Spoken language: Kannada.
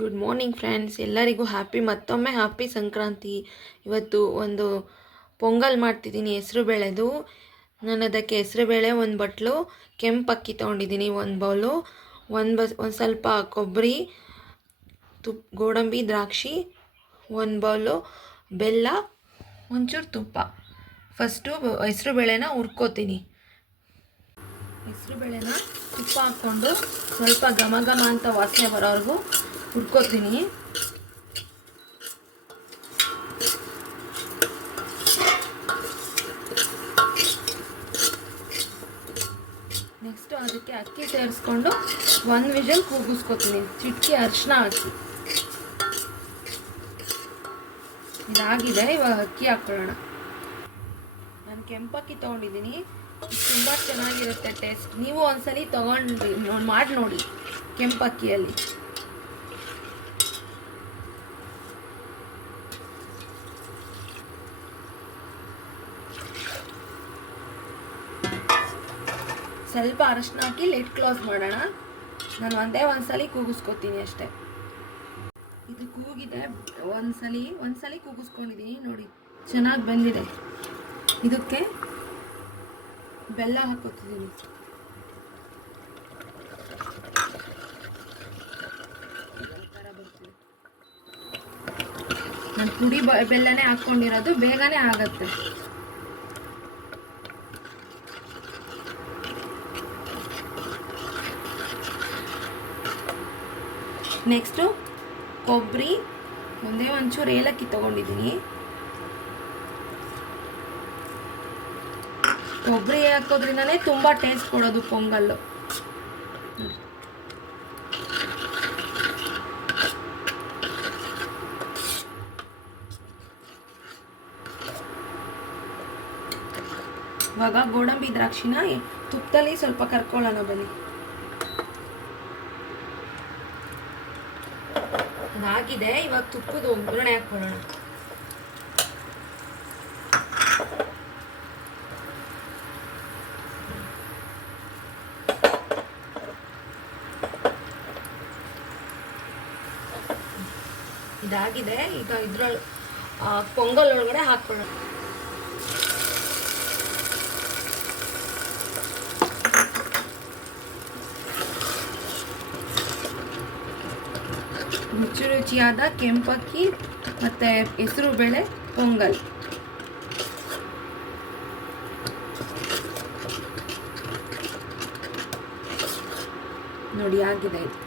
ಗುಡ್ ಮಾರ್ನಿಂಗ್ ಫ್ರೆಂಡ್ಸ್, ಎಲ್ಲರಿಗೂ ಮತ್ತೊಮ್ಮೆ ಹ್ಯಾಪಿ ಸಂಕ್ರಾಂತಿ. ಇವತ್ತು ಒಂದು ಪೊಂಗಲ್ ಮಾಡ್ತಿದ್ದೀನಿ ಹೆಸರು ಬೇಳೆದು. ನಾನು ಅದಕ್ಕೆ ಹೆಸರು ಬೇಳೆ, ಒಂದು ಬಟ್ಲು ಕೆಂಪು ಅಕ್ಕಿ ತೊಗೊಂಡಿದ್ದೀನಿ, ಒಂದು ಬೌಲು, ಒಂದು ಸ್ವಲ್ಪ ಕೊಬ್ಬರಿ, ಗೋಡಂಬಿ, ದ್ರಾಕ್ಷಿ, ಒಂದು ಬೌಲು ಬೆಲ್ಲ, ಒಂಚೂರು ತುಪ್ಪ. ಫಸ್ಟು ಹೆಸರು ಬೇಳೆನ ಹುರ್ಕೋತೀನಿ. ಹೆಸರು ಬೇಳೆನ ತುಪ್ಪ ಹಾಕ್ಕೊಂಡು ಸ್ವಲ್ಪ ಘಮ ಘಮ ಅಂತ ವಾಸನೆ ಬರೋವರೆಗೂ ಹುರ್ಕೋತೀನಿ. ನೆಕ್ಸ್ಟು ಅದಕ್ಕೆ ಅಕ್ಕಿ ಸೇರಿಸ್ಕೊಂಡು ಒಂದು ವಿಷಲ್ ಕೂಗಿಸ್ಕೊತೀನಿ, ಚಿಟಕಿ ಅರಿಶಿನ ಹಾಕಿ. ಇದಾಗಿದೆ, ಇವಾಗ ಅಕ್ಕಿ ಹಾಕ್ಕೊಳ್ಳೋಣ. ನಾನು ಕೆಂಪಕ್ಕಿ ತೊಗೊಂಡಿದ್ದೀನಿ, ತುಂಬ ಚೆನ್ನಾಗಿರುತ್ತೆ ಟೇಸ್ಟ್. ನೀವು ಒಂದ್ಸಲಿ ಮಾಡಿ ನೋಡಿ ಕೆಂಪಕ್ಕಿಯಲ್ಲಿ. ಸ್ವಲ್ಪ ಅರಶಿನ ಹಾಕಿ ಲಿಡ್ ಕ್ಲೋಸ್ ಮಾಡೋಣ. ನಾನು ಒಂದ್ಸಲಿ ಕೂಗಿಸ್ಕೊತೀನಿ ಅಷ್ಟೇ. ಇದು ಕೂಗಿದೆ, ಒಂದ್ಸಲಿ ಕೂಗಿಸ್ಕೊಂಡಿದ್ದೀನಿ ನೋಡಿ, ಚೆನ್ನಾಗಿ ಬಂದಿದೆ. ಇದಕ್ಕೆ ಬೆಲ್ಲ ಹಾಕೋತಿದ್ದೀನಿ. ನಾನು ಪುಡಿ ಬೆಲ್ಲನೇ ಹಾಕ್ಕೊಂಡಿರೋದು, ಬೇಗನೆ ಆಗತ್ತೆ. ನೆಕ್ಸ್ಟು ಕೊಬ್ಬರಿ, ಒಂಚೂರು ಏಲಕ್ಕಿ ತೊಗೊಂಡಿದ್ದೀನಿ. ಕೊಬ್ಬರಿ ಹಾಕೋದ್ರಿಂದನೇ ತುಂಬ ಟೇಸ್ಟ್ ಕೊಡೋದು ಪೊಂಗಲ್ಲು. ಇವಾಗ ಗೋಡಂಬಿ ದ್ರಾಕ್ಷಿನ ತುಪ್ಪದಲ್ಲಿ ಸ್ವಲ್ಪ ಕರ್ಕೊಳ್ಳೋಣ ಬನ್ನಿ. ಅದಾಗಿದೆ, ಇವಾಗ ತುಪ್ಪದ ಒಗ್ಗರಣೆ ಹಾಕೊಳ್ಳೋಣ. ಇದಾಗಿದೆ, ಈಗ ಇದ್ರಲ್ಲಿ ಪೊಂಗಲ್ ಒಳಗಡೆ ಹಾಕೊಳ್ಳೋಣ. ರುಚಿ ರುಚಿಯಾದ ಕೆಂಪಕ್ಕಿ ಮತ್ತು ಹೆಸರು ಬೇಳೆ ಪೊಂಗಲ್ ನೋಡಿ ಆಗಿದೆ ಇದು.